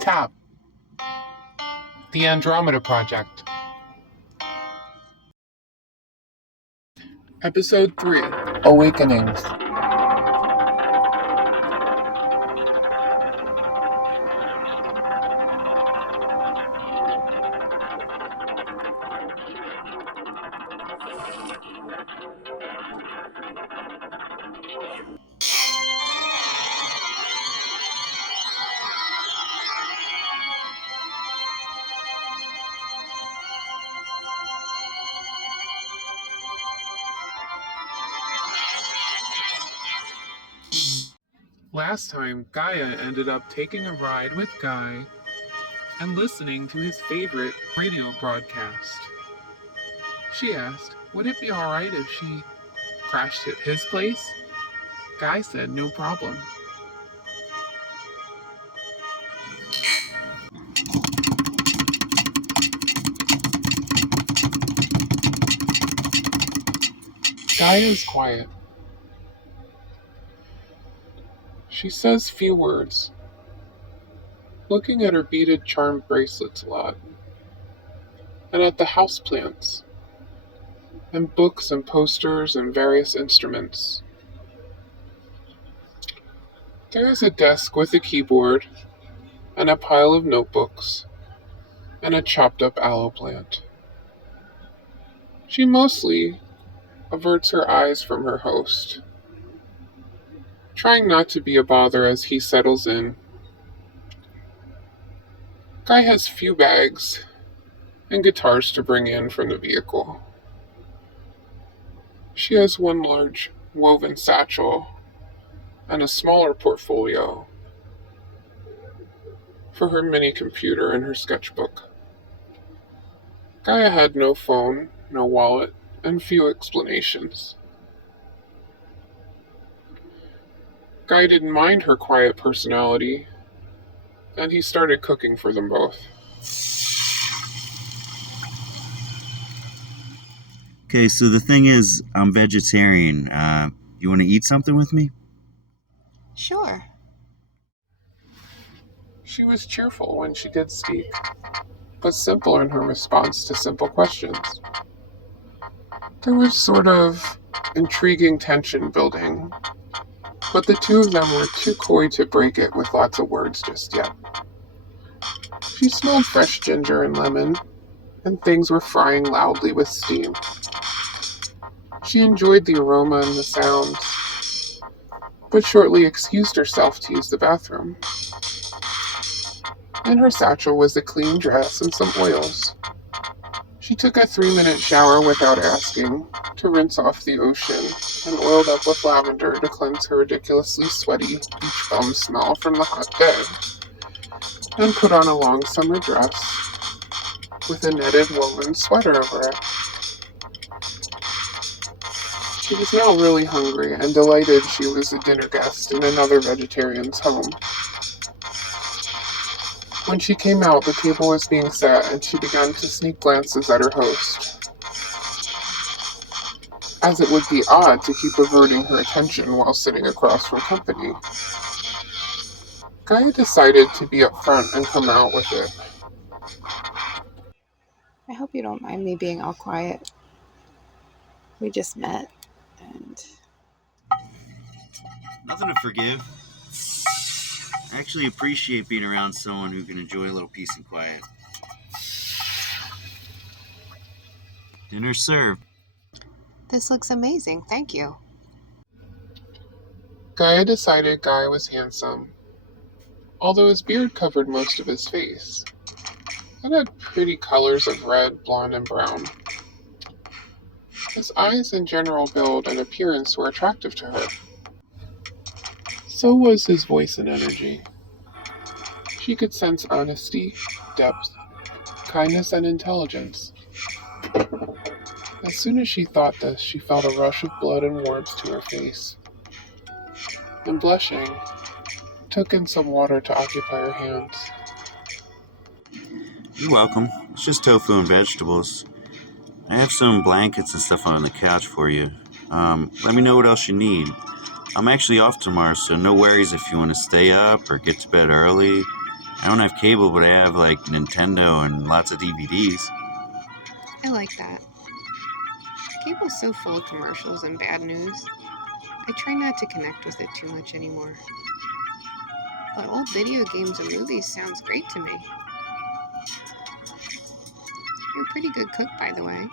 Tap. The Andromeda Project. Episode 3. Awakenings. Last time, Gaia ended up taking a ride with Guy and listening to his favorite radio broadcast. She asked, would it be alright if she crashed at his place? Guy said no problem. Gaia is quiet. She says few words, looking at her beaded charm bracelets a lot, and at the houseplants, and books and posters and various instruments. There is a desk with a keyboard, and a pile of notebooks, and a chopped up aloe plant. She mostly averts her eyes from her host, trying not to be a bother as he settles in. Guy has few bags and guitars to bring in from the vehicle. She has one large woven satchel and a smaller portfolio for her mini computer and her sketchbook. Gaia had no phone, no wallet, and few explanations. Guy didn't mind her quiet personality, and he started cooking for them both. Okay, so the thing is, I'm vegetarian. You want to eat something with me? Sure. She was cheerful when she did speak, but simple in her response to simple questions. There was sort of intriguing tension building, but the two of them were too coy to break it with lots of words just yet. She smelled fresh ginger and lemon, and things were frying loudly with steam. She enjoyed the aroma and the sounds, but shortly excused herself to use the bathroom. In her satchel was a clean dress and some oils. She took a 3-minute shower without asking, to rinse off the ocean, and oiled up with lavender to cleanse her ridiculously sweaty beach bum smell from the hot day, and put on a long summer dress with a netted woven sweater over it. She was now really hungry and delighted she was a dinner guest in another vegetarian's home. When she came out, the table was being set, and she began to sneak glances at her host, as it would be odd to keep averting her attention while sitting across from company. Gaia decided to be upfront and come out with it. I hope you don't mind me being all quiet. We just met, and... Nothing to forgive. I actually appreciate being around someone who can enjoy a little peace and quiet. Dinner served. This looks amazing, thank you. Gaia decided Guy was handsome, although his beard covered most of his face. It had pretty colors of red, blonde, and brown. His eyes and general build and appearance were attractive to her. So was his voice and energy. She could sense honesty, depth, kindness, and intelligence. As soon as she thought this, she felt a rush of blood and warmth to her face. And blushing, took in some water to occupy her hands. You're welcome. It's just tofu and vegetables. I have some blankets and stuff on the couch for you. Let me know what else you need. I'm actually off tomorrow, so no worries if you want to stay up or get to bed early. I don't have cable, but I have like Nintendo and lots of DVDs. I like that. Cable's so full of commercials and bad news. I try not to connect with it too much anymore. But old video games and movies sounds great to me. You're a pretty good cook, by the way.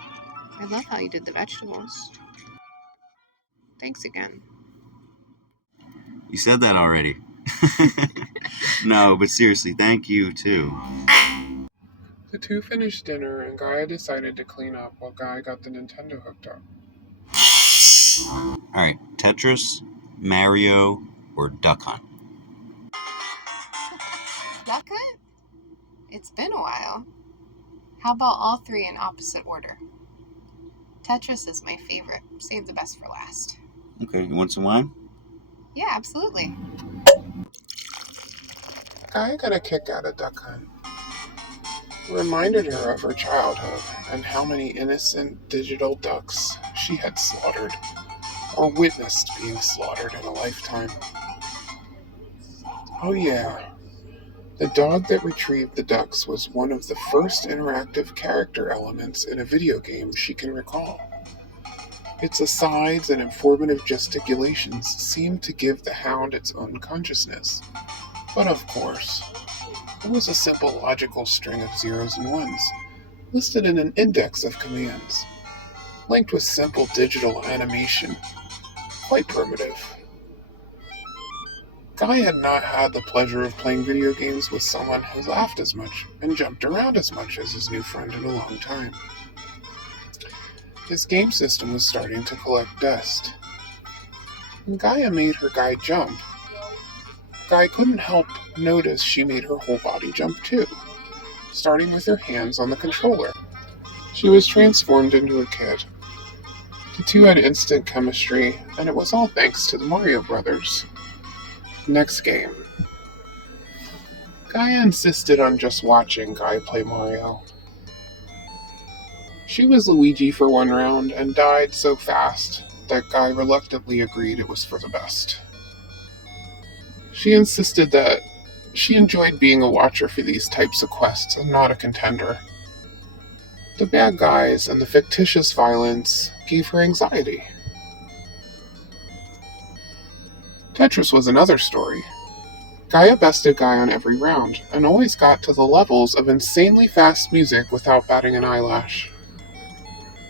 I love how you did the vegetables. Thanks again. You said that already. No, but seriously, thank you too. The two finished dinner, and Gaia decided to clean up while Guy got the Nintendo hooked up. Alright, Tetris, Mario, or Duck Hunt? Duck Hunt? It's been a while. How about all three in opposite order? Tetris is my favorite. Save the best for last. Okay, you want some wine? Yeah, absolutely. Gaia got a kick out of Duck Hunt. It reminded her of her childhood and how many innocent digital ducks she had slaughtered or witnessed being slaughtered in a lifetime. Oh yeah, the dog that retrieved the ducks was one of the first interactive character elements in a video game she can recall. Its asides and informative gesticulations seemed to give the hound its own consciousness. But of course, it was a simple logical string of zeros and ones, listed in an index of commands, linked with simple digital animation, quite primitive. Guy had not had the pleasure of playing video games with someone who laughed as much and jumped around as much as his new friend in a long time. His game system was starting to collect dust. When Gaia made her guy jump, Guy couldn't help notice she made her whole body jump too, starting with her hands on the controller. She was transformed into a kid. The two had instant chemistry, and it was all thanks to the Mario Brothers. Next game. Gaia insisted on just watching Guy play Mario. She was Luigi for one round and died so fast that Guy reluctantly agreed it was for the best. She insisted that she enjoyed being a watcher for these types of quests and not a contender. The bad guys and the fictitious violence gave her anxiety. Tetris was another story. Gaia bested Guy on every round and always got to the levels of insanely fast music without batting an eyelash.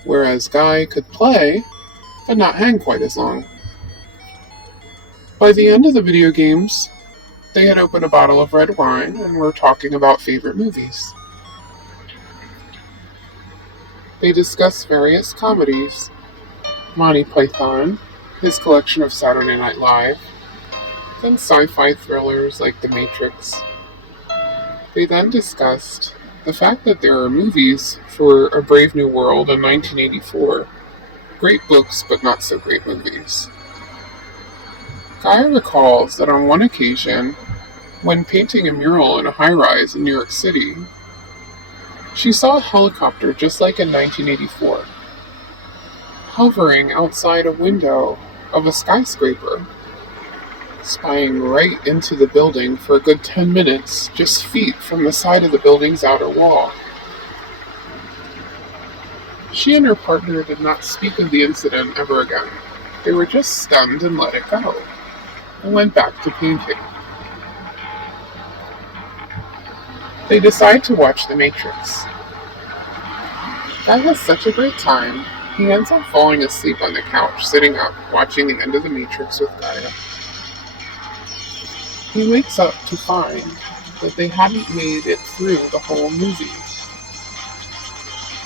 Whereas Guy could play, but not hang quite as long. By the end of the video games, they had opened a bottle of red wine and were talking about favorite movies. They discussed various comedies, Monty Python, his collection of Saturday Night Live, then sci-fi thrillers like The Matrix. They then discussed the fact that there are movies for A Brave New World in 1984, great books but not so great movies. Gaia recalls that on one occasion, when painting a mural in a high-rise in New York City, she saw a helicopter just like in 1984, hovering outside a window of a skyscraper, spying right into the building for a good 10 minutes, just feet from the side of the building's outer wall. She and her partner did not speak of the incident ever again. They were just stunned and let it go, and went back to painting. They decide to watch The Matrix. Guy has such a great time, he ends up falling asleep on the couch, sitting up, watching the end of The Matrix with Gaia. He wakes up to find that they hadn't made it through the whole movie,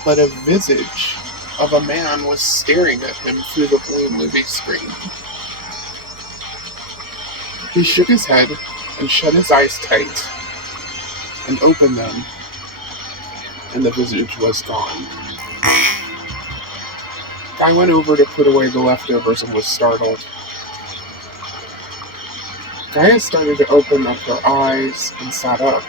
but a visage of a man was staring at him through the whole movie screen. He shook his head and shut his eyes tight and opened them, and the visage was gone. Guy went over to put away the leftovers and was startled. Gaia started to open up her eyes and sat up.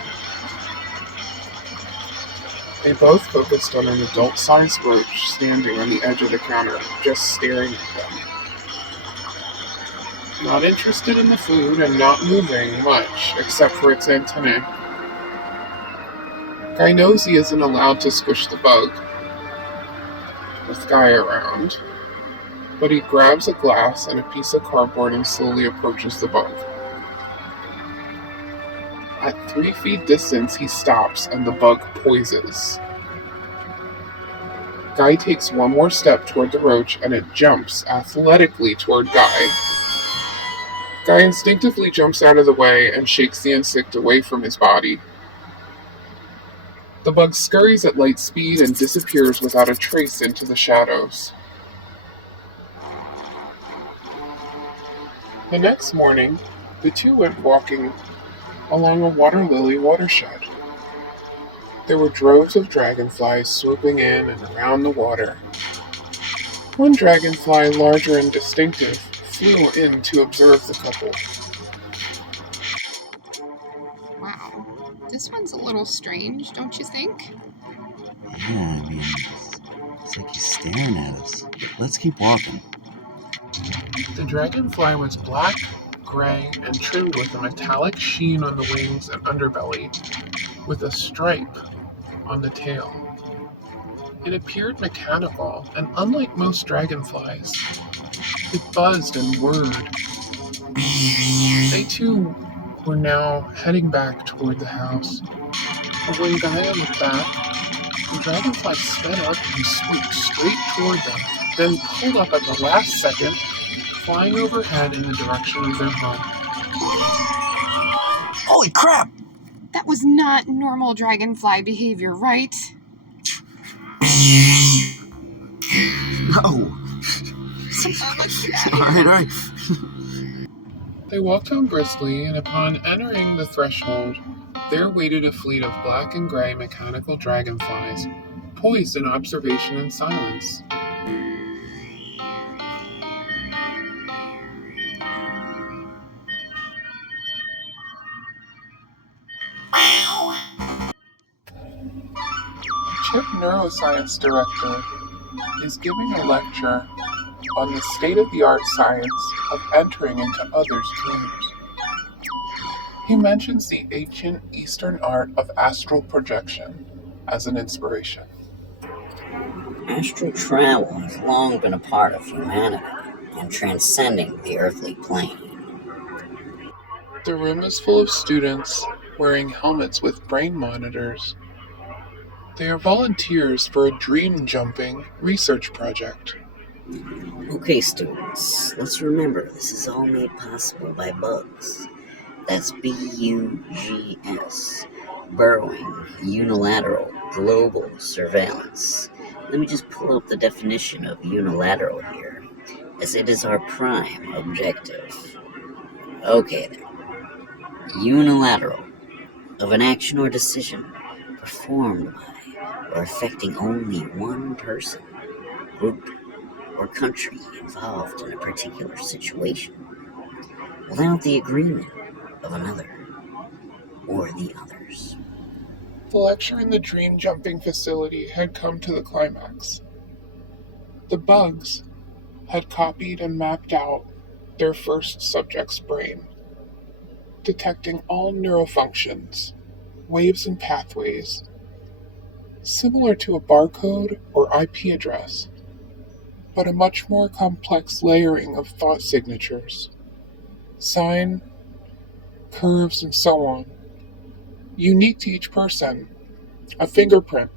They both focused on an adult-sized roach standing on the edge of the counter, just staring at them. Not interested in the food and not moving much except for its antennae. Guy knows he isn't allowed to squish the bug with Gaia around, but he grabs a glass and a piece of cardboard and slowly approaches the bug. At 3 feet distance, he stops and the bug poises. Guy takes one more step toward the roach and it jumps athletically toward Guy. Guy instinctively jumps out of the way and shakes the insect away from his body. The bug scurries at light speed and disappears without a trace into the shadows. The next morning, the two went walking along a water lily watershed. There were droves of dragonflies swooping in and around the water. One dragonfly, larger and distinctive, flew in to observe the couple. Wow, this one's a little strange, don't you think? Yeah, I mean, it's like he's staring at us. Let's keep walking. The dragonfly was black, gray, and trimmed with a metallic sheen on the wings and underbelly, with a stripe on the tail. It appeared mechanical, and unlike most dragonflies, it buzzed and whirred. They too were now heading back toward the house. But when Gaia looked back, the dragonfly sped up and swooped straight toward them, then pulled up at the last second, flying overhead in the direction of their home. Holy crap! That was not normal dragonfly behavior, right? No! Alright. They walked on briskly, and upon entering the threshold, there waited a fleet of black and gray mechanical dragonflies, poised in observation and silence. Chip Neuroscience Director is giving a lecture on the state-of-the-art science of entering into others' dreams. He mentions the ancient Eastern art of astral projection as an inspiration. Astral travel has long been a part of humanity and transcending the earthly plane. The room is full of students wearing helmets with brain monitors. They are volunteers for a dream jumping research project. Okay, students, let's remember this is all made possible by bugs. That's BUGS. Burrowing, unilateral, global surveillance. Let me just pull up the definition of unilateral here, as it is our prime objective. Okay then. Unilateral, of an action or decision performed by or affecting only one person, group, or country involved in a particular situation, without the agreement of another or the others. The lecture in the dream jumping facility had come to the climax. The bugs had copied and mapped out their first subject's brain, detecting all neural functions, waves and pathways, similar to a barcode or IP address, but a much more complex layering of thought signatures, sign, curves, and so on, unique to each person, a fingerprint.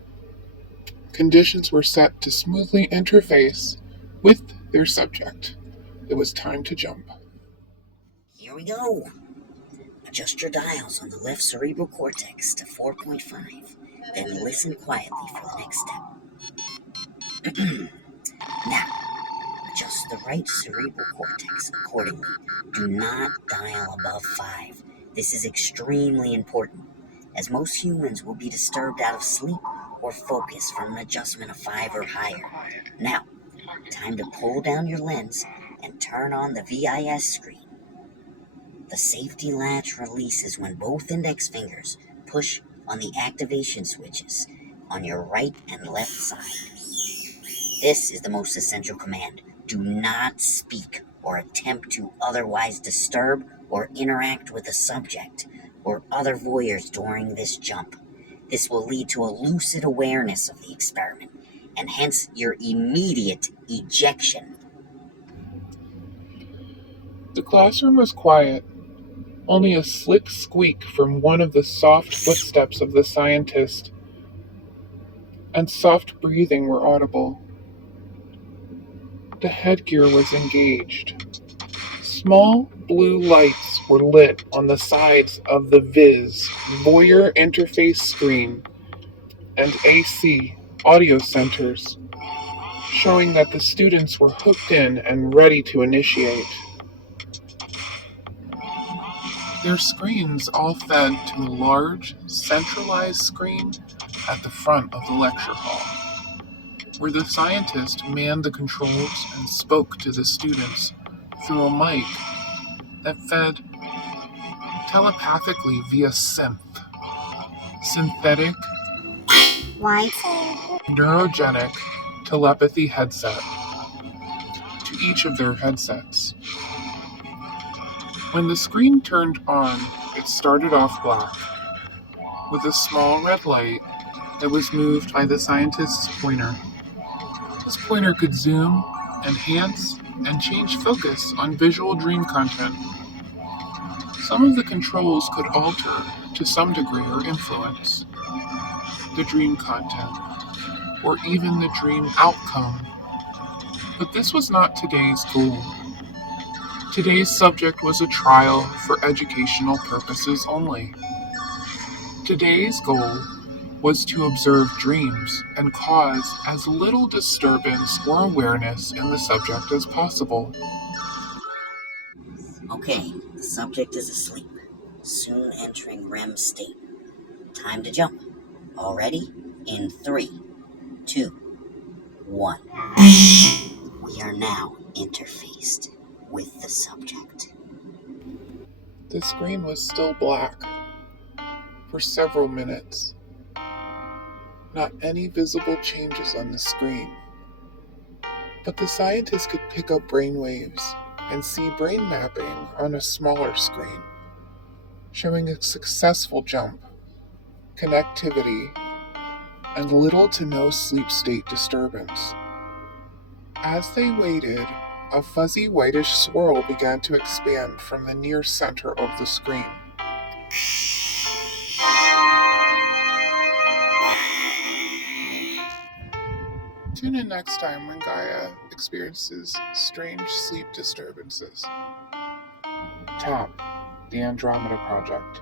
Conditions were set to smoothly interface with their subject. It was time to jump. Here we go. Adjust your dials on the left cerebral cortex to 4.5, then listen quietly for the next step. Now, adjust the right cerebral cortex accordingly. Do not dial above 5. This is extremely important, as most humans will be disturbed out of sleep or focus from an adjustment of 5 or higher. Now, time to pull down your lens and turn on the VIS screen. The safety latch releases when both index fingers push on the activation switches on your right and left side. This is the most essential command. Do not speak or attempt to otherwise disturb or interact with the subject or other voyeurs during this jump. This will lead to a lucid awareness of the experiment, and hence your immediate ejection. The classroom was quiet. Only a slick squeak from one of the soft footsteps of the scientist and soft breathing were audible. The headgear was engaged. Small blue lights were lit on the sides of the Viz voyeur interface screen and AC audio centers, showing that the students were hooked in and ready to initiate. Their screens all fed to a large, centralized screen at the front of the lecture hall, where the scientist manned the controls and spoke to the students through a mic that fed telepathically via synthetic, neurogenic telepathy headset to each of their headsets. When the screen turned on, it started off black, with a small red light that was moved by the scientist's pointer. This pointer could zoom, enhance, and change focus on visual dream content. Some of the controls could alter, to some degree or influence, the dream content, or even the dream outcome. But this was not today's goal. Today's subject was a trial for educational purposes only. Today's goal was to observe dreams and cause as little disturbance or awareness in the subject as possible. Okay, the subject is asleep, soon entering REM state. Time to jump. All ready? In 3, 2, 1. We are now interfaced with the subject. The screen was still black for several minutes. Not any visible changes on the screen. But the scientists could pick up brainwaves and see brain mapping on a smaller screen, showing a successful jump, connectivity, and little to no sleep state disturbance. As they waited, a fuzzy whitish swirl began to expand from the near center of the screen. Tune in next time when Gaia experiences strange sleep disturbances. TAP, the Andromeda Project.